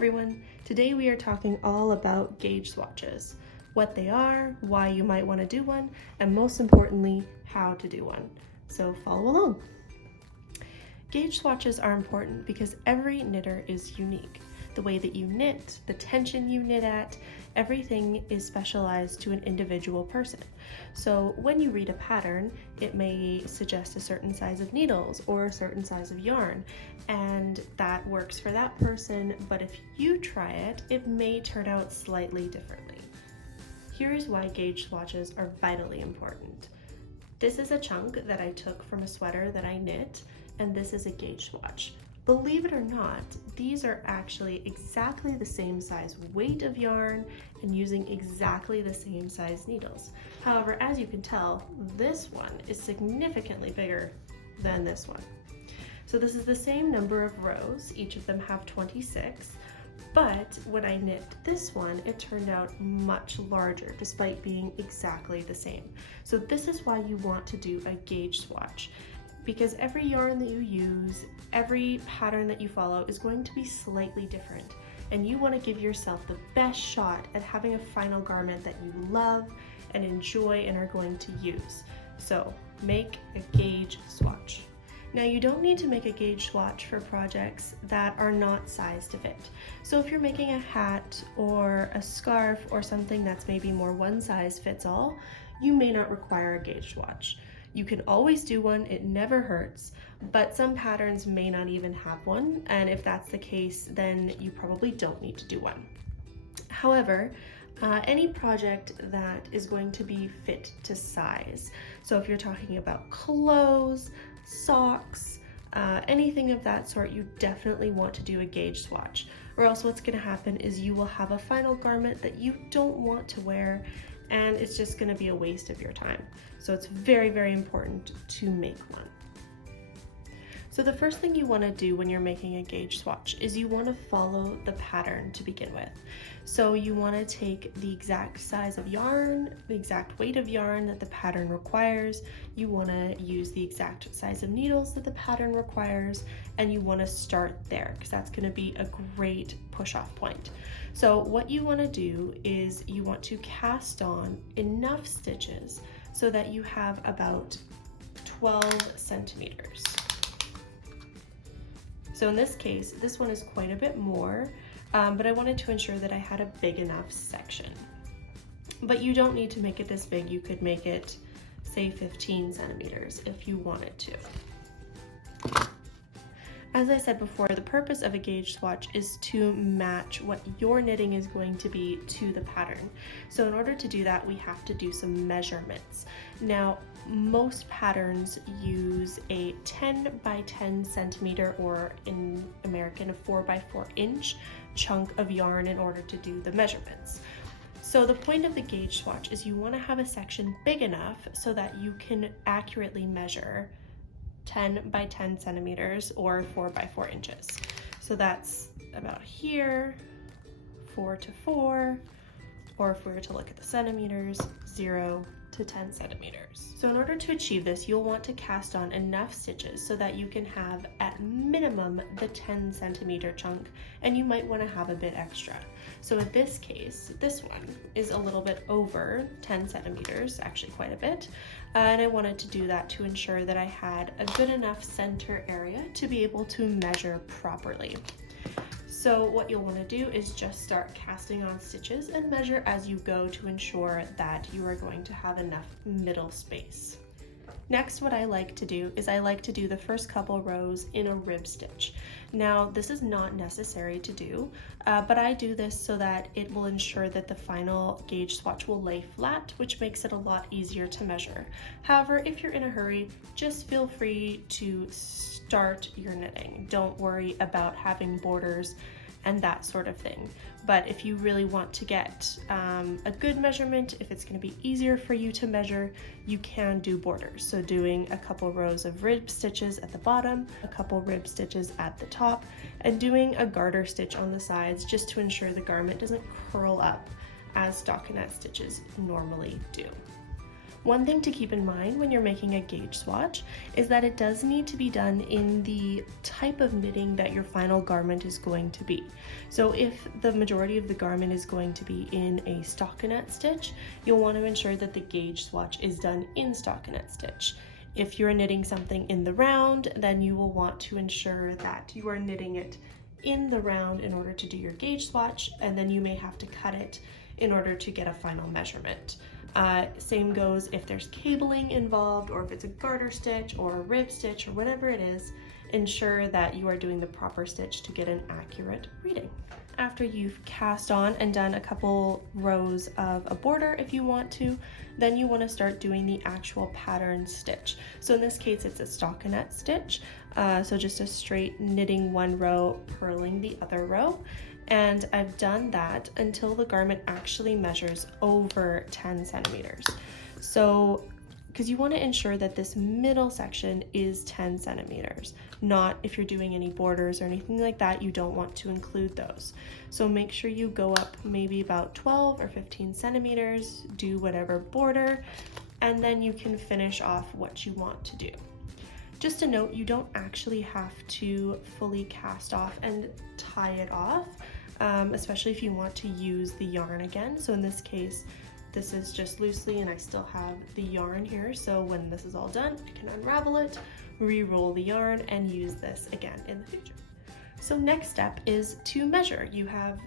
everyone! Today we are talking all about gauge swatches, what they are, why you might want to do one, and most importantly, how to do one. So follow along. Gauge swatches are important because every knitter is unique. The way that you knit, the tension you knit at, everything is specialized to an individual person. So when you read a pattern, it may suggest a certain size of needles or a certain size of yarn, and that works for that person, but if you try it, it may turn out slightly differently. Here's why gauge swatches are vitally important. This is a chunk that I took from a sweater that I knit, and this is a gauge swatch. Believe it or not, these are actually exactly the same size weight of yarn and using exactly the same size needles. However, as you can tell, this one is significantly bigger than this one. So this is the same number of rows, each of them have 26, but when I knit this one, it turned out much larger despite being exactly the same. So this is why you want to do a gauge swatch, because every yarn that you use, every pattern that you follow is going to be slightly different, and you want to give yourself the best shot at having a final garment that you love and enjoy and are going to use. So make a gauge swatch. Now you don't need to make a gauge swatch for projects that are not sized to fit. So if you're making a hat or a scarf or something that's maybe more one size fits all, you may not require a gauge swatch. You can always do one, it never hurts, but some patterns may not even have one, and if that's the case, then you probably don't need to do one. However, any project that is going to be fit to size, so if you're talking about clothes, socks, anything of that sort, you definitely want to do a gauge swatch, or else what's going to happen is you will have a final garment that you don't want to wear, and it's just going to be a waste of your time. So it's very, very important to make one. So the first thing you want to do when you're making a gauge swatch is you want to follow the pattern to begin with. So you want to take the exact size of yarn, the exact weight of yarn that the pattern requires, you want to use the exact size of needles that the pattern requires, and you want to start there because that's going to be a great push-off point. So what you want to do is you want to cast on enough stitches so that you have about 12 centimeters. So in this case, this one is quite a bit more, but I wanted to ensure that I had a big enough section. But you don't need to make it this big. You could make it, say, 15 centimeters if you wanted to. As I said before, the purpose of a gauge swatch is to match what your knitting is going to be to the pattern. So in order to do that, we have to do some measurements. Now, most patterns use a 10 by 10 centimeter, or in American, a 4 by 4 inch chunk of yarn in order to do the measurements. So the point of the gauge swatch is you want to have a section big enough so that you can accurately measure 10 by 10 centimeters or 4 by 4 inches. So that's about here, 4 to 4, or if we were to look at the centimeters, 0 to 10 centimeters. So in order to achieve this, you'll want to cast on enough stitches so that you can have at minimum the 10 centimeter chunk, and you might want to have a bit extra. So in this case, this one is a little bit over 10 centimeters, actually quite a bit, and I wanted to do that to ensure that I had a good enough center area to be able to measure properly. So what you'll want to do is just start casting on stitches and measure as you go to ensure that you are going to have enough middle space. Next, what I like to do is I like to do the first couple rows in a rib stitch. Now, this is not necessary to do, but I do this so that it will ensure that the final gauge swatch will lay flat, which makes it a lot easier to measure. However, if you're in a hurry, just feel free to start your knitting. Don't worry about having borders and that sort of thing. But if you really want to get a good measurement, if it's going to be easier for you to measure, you can do borders. So doing a couple rows of rib stitches at the bottom, a couple rib stitches at the top, and doing a garter stitch on the sides just to ensure the garment doesn't curl up as stockinette stitches normally do. One thing to keep in mind when you're making a gauge swatch is that it does need to be done in the type of knitting that your final garment is going to be. So if the majority of the garment is going to be in a stockinette stitch, you'll want to ensure that the gauge swatch is done in stockinette stitch. If you're knitting something in the round, then you will want to ensure that you are knitting it in the round in order to do your gauge swatch, and then you may have to cut it in order to get a final measurement. Same goes if there's cabling involved, or if it's a garter stitch or a rib stitch or whatever it is, ensure that you are doing the proper stitch to get an accurate reading. After you've cast on and done a couple rows of a border if you want to, then you want to start doing the actual pattern stitch. So in this case it's a stockinette stitch, so just a straight knitting one row, purling the other row. And I've done that until the garment actually measures over 10 centimeters. So, because you want to ensure that this middle section is 10 centimeters, not if you're doing any borders or anything like that, you don't want to include those. So make sure you go up maybe about 12 or 15 centimeters, do whatever border, and then you can finish off what you want to do. Just a note, you don't actually have to fully cast off and tie it off, especially if you want to use the yarn again. So in this case, this is just loosely and I still have the yarn here. So when this is all done, I can unravel it, re-roll the yarn, and use this again in the future. So next step is to measure. You have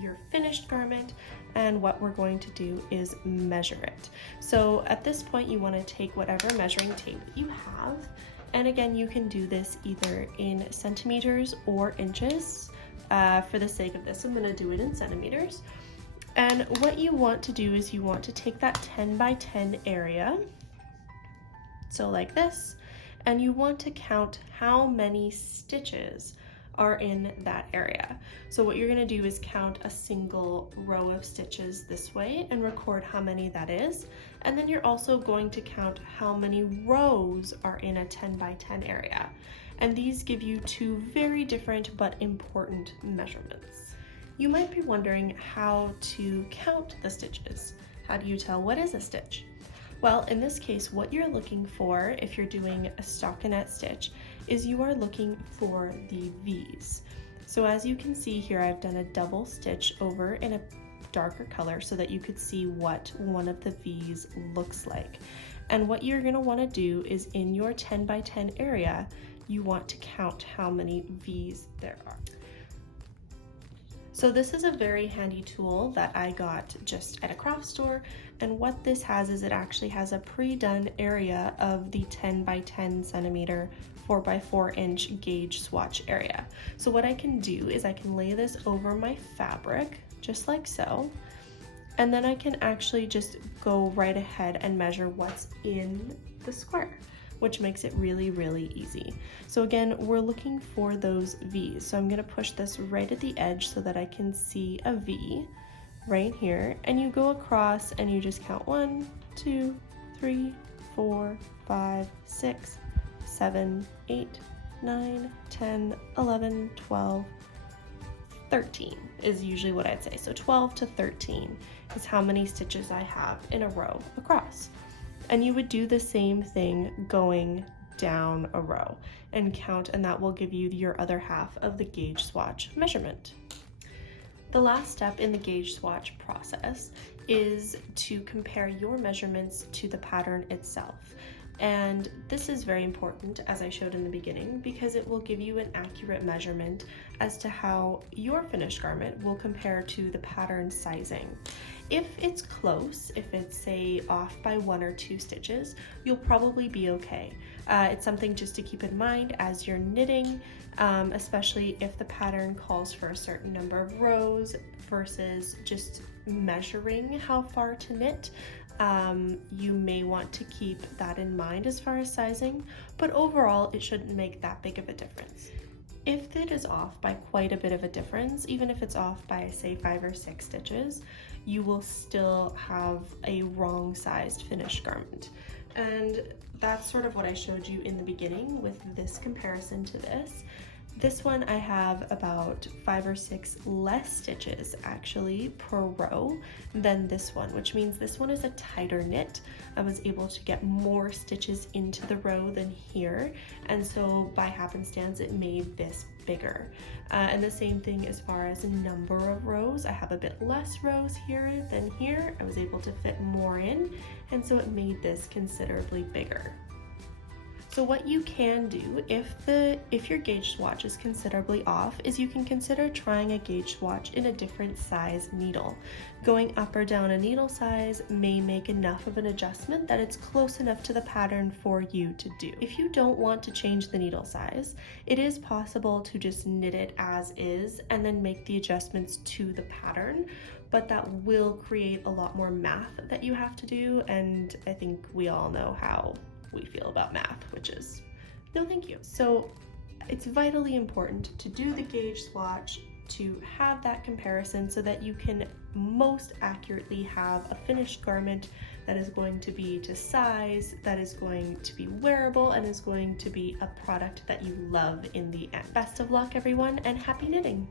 your finished garment, and what we're going to do is measure it. So at this point, you want to take whatever measuring tape you have. And again, you can do this either in centimeters or inches. For the sake of this, I'm going to do it in centimeters. And what you want to do is you want to take that 10 by 10 area, so like this, and you want to count how many stitches are in that area. So what you're going to do is count a single row of stitches this way and record how many that is. And then you're also going to count how many rows are in a 10 by 10 area. And these give you two very different but important measurements. You might be wondering how to count the stitches. How do you tell what is a stitch? Well, in this case, what you're looking for if you're doing a stockinette stitch is you are looking for the V's. So as you can see here, I've done a double stitch over in a darker color so that you could see what one of the V's looks like. And what you're going to want to do is in your 10 by 10 area, you want to count how many V's there are. So this is a very handy tool that I got just at a craft store, and what this has is it actually has a pre-done area of the 10 by 10 centimeter 4 by 4 inch gauge swatch area. So what I can do is I can lay this over my fabric just like so, and then I can actually just go right ahead and measure what's in the square, which makes it really, really easy. So again, we're looking for those V's. So I'm gonna push this right at the edge so that I can see a V right here. And you go across and you just count 1, 2, 3, 4, 5, 6, 7, 8, 9, 10, 11, 12, 13 is usually what I'd say. So 12 to 13 is how many stitches I have in a row across. And you would do the same thing going down a row and count, and that will give you your other half of the gauge swatch measurement. The last step in the gauge swatch process is to compare your measurements to the pattern itself. And this is very important, as I showed in the beginning, because it will give you an accurate measurement as to how your finished garment will compare to the pattern sizing. If it's close, if it's say off by 1 or 2 stitches, you'll probably be okay. It's something just to keep in mind as you're knitting, especially if the pattern calls for a certain number of rows versus just measuring how far to knit. You may want to keep that in mind as far as sizing, but overall it shouldn't make that big of a difference. If it is off by quite a bit of a difference, even if it's off by say 5 or 6 stitches, you will still have a wrong sized finished garment. And that's sort of what I showed you in the beginning with this comparison to this. This one I have about 5 or 6 less stitches actually per row than this one, which means this one is a tighter knit. I was able to get more stitches into the row than here, and so by happenstance it made this bigger. And the same thing as far as number of rows. I have a bit less rows here than here. I was able to fit more in, and so it made this considerably bigger. So what you can do if your gauge swatch is considerably off is you can consider trying a gauge swatch in a different size needle. Going up or down a needle size may make enough of an adjustment that it's close enough to the pattern for you to do. If you don't want to change the needle size, it is possible to just knit it as is and then make the adjustments to the pattern, but that will create a lot more math that you have to do, and I think we all know how we feel about math, which is no thank you. So it's vitally important to do the gauge swatch, to have that comparison so that you can most accurately have a finished garment that is going to be to size, that is going to be wearable, and is going to be a product that you love in the end. Best of luck everyone, and happy knitting!